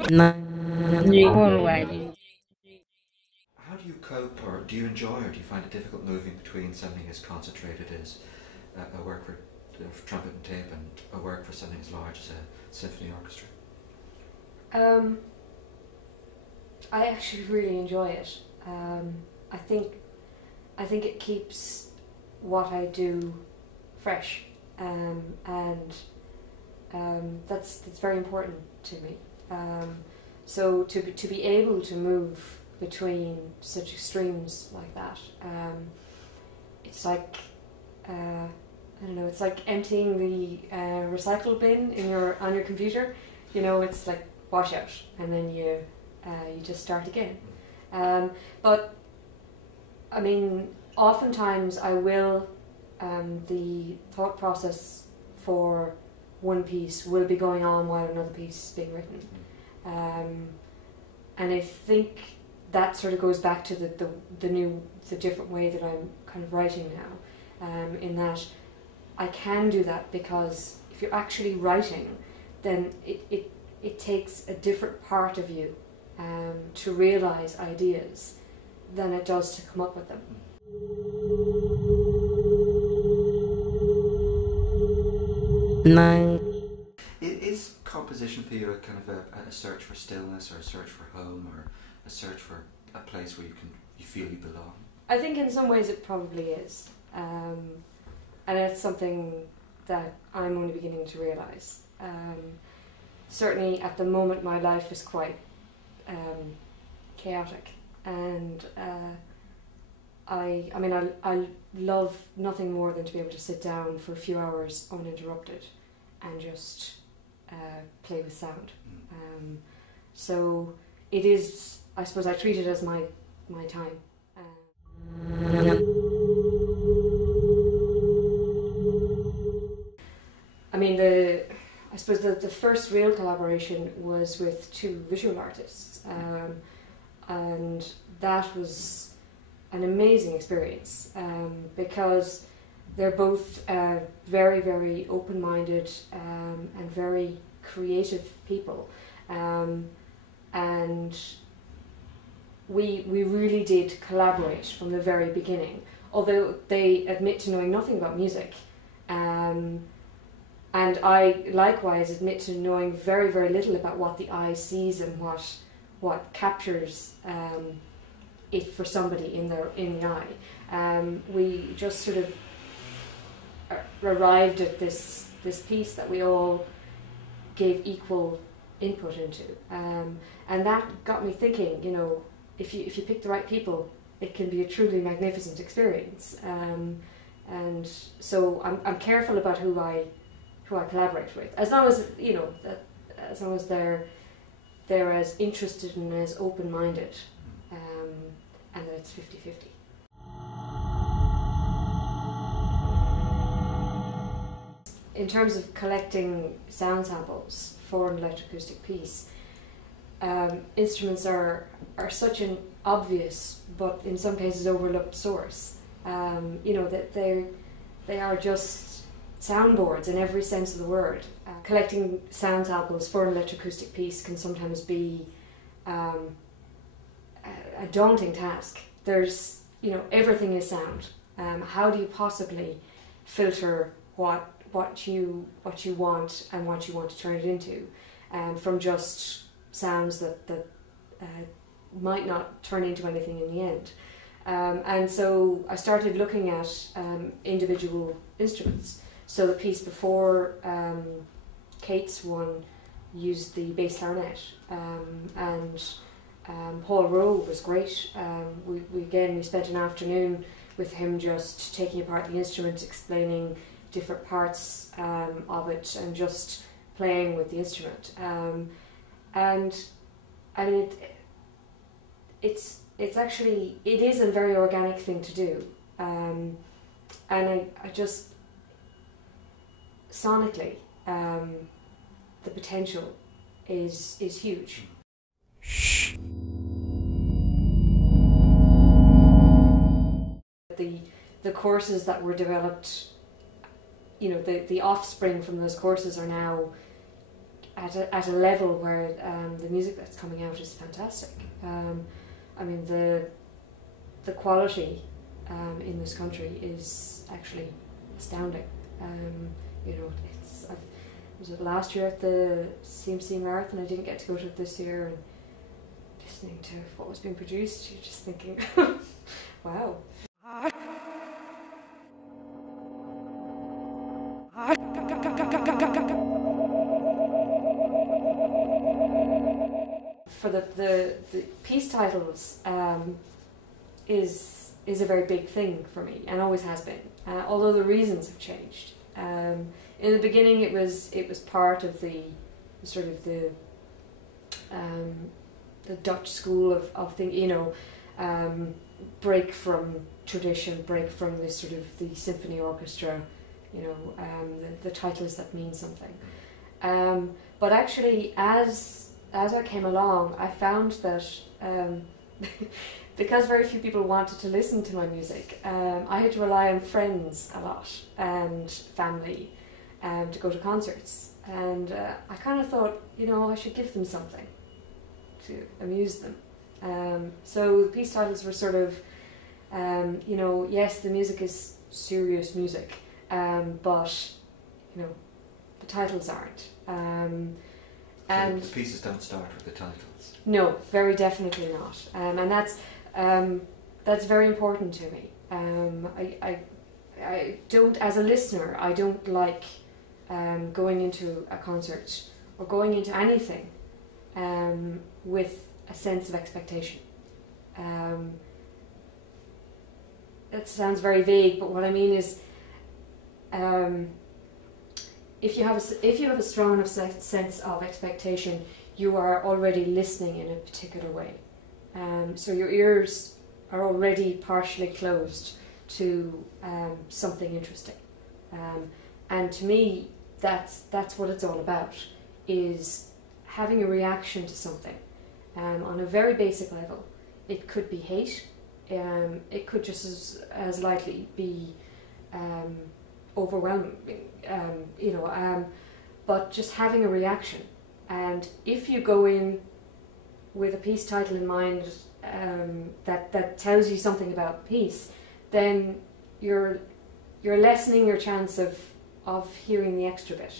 How do you cope, or do you enjoy, or do you find it difficult moving between something as concentrated as a work for trumpet and tape and a work for something as large as a symphony orchestra? I actually really enjoy it. I think it keeps what I do fresh, and that's very important to me. So to be able to move between such extremes like that, it's like I don't know. It's like emptying the recycle bin on your computer. You know, it's like wash out, and then you just start again. But I mean, oftentimes I will. The thought process for one piece will be going on while another piece is being written, and I think that sort of goes back to the different way that I'm kind of writing now, in that I can do that because if you're actually writing, then it takes a different part of you to realise ideas than it does to come up with them. Is composition for you a kind of a search for stillness, or a search for home, or a search for a place where you feel you belong? I think in some ways it probably is, and it's something that I'm only beginning to realise. Certainly at the moment my life is quite chaotic, and I love nothing more than to be able to sit down for a few hours uninterrupted and just play with sound. So it is, I suppose I treat it as my time. I mean, I suppose the first real collaboration was with two visual artists, and that was an amazing experience, because they're both very, very open-minded and very creative people, and we really did collaborate from the very beginning, although they admit to knowing nothing about music, and I likewise admit to knowing very, very little about what the eye sees and what captures it for somebody in the eye. We just sort of arrived at this piece that we all gave equal input into, and that got me thinking. You know, if you pick the right people, it can be a truly magnificent experience. And so I'm careful about who I collaborate with, as long as as long as they're as interested and as open-minded, and that it's 50-50. In terms of collecting sound samples for an electroacoustic piece, instruments are such an obvious, but in some cases overlooked source. That they are just soundboards in every sense of the word. Collecting sound samples for an electroacoustic piece can sometimes be a daunting task. There's, everything is sound. How do you possibly filter what you want and what you want to turn it into, from just sounds that might not turn into anything in the end? And so I started looking at individual instruments. So the piece before Kate's one used the bass clarinet, and Paul Rowe was great. We spent an afternoon with him just taking apart the instrument, explaining different parts of it, and just playing with the instrument. And I mean, it is a very organic thing to do, and I just sonically, the potential is huge. The courses that were developed, the offspring from those courses are now at a level where the music that's coming out is fantastic. I mean, the quality in this country is actually astounding. You know, was it last year at the CMC Marathon? I didn't get to go to it this year, and listening to what was being produced, you're just thinking, wow. For the piece titles is a very big thing for me, and always has been, although the reasons have changed. In the beginning it was part of the sort of the Dutch school of thing, you know, break from tradition, break from this sort of the symphony orchestra, you know, the titles that mean something. But actually, as I came along, I found that because very few people wanted to listen to my music, I had to rely on friends a lot and family to go to concerts. And I kind of thought, you know, I should give them something to amuse them. So the piece titles were sort of, you know, yes, the music is serious music, but, you know, the titles aren't. And the pieces don't start with the titles. No, very definitely not. And that's very important to me. I don't, as a listener, I don't like going into a concert or going into anything with a sense of expectation. That sounds very vague, but what I mean is, if you have a strong enough sense of expectation, you are already listening in a particular way. So your ears are already partially closed to something interesting. And to me, that's what it's all about, is having a reaction to something on a very basic level. It could be hate, it could just as likely be overwhelming, you know, but just having a reaction. And if you go in with a piece title in mind that tells you something about the piece, then you're lessening your chance of hearing the extra bit.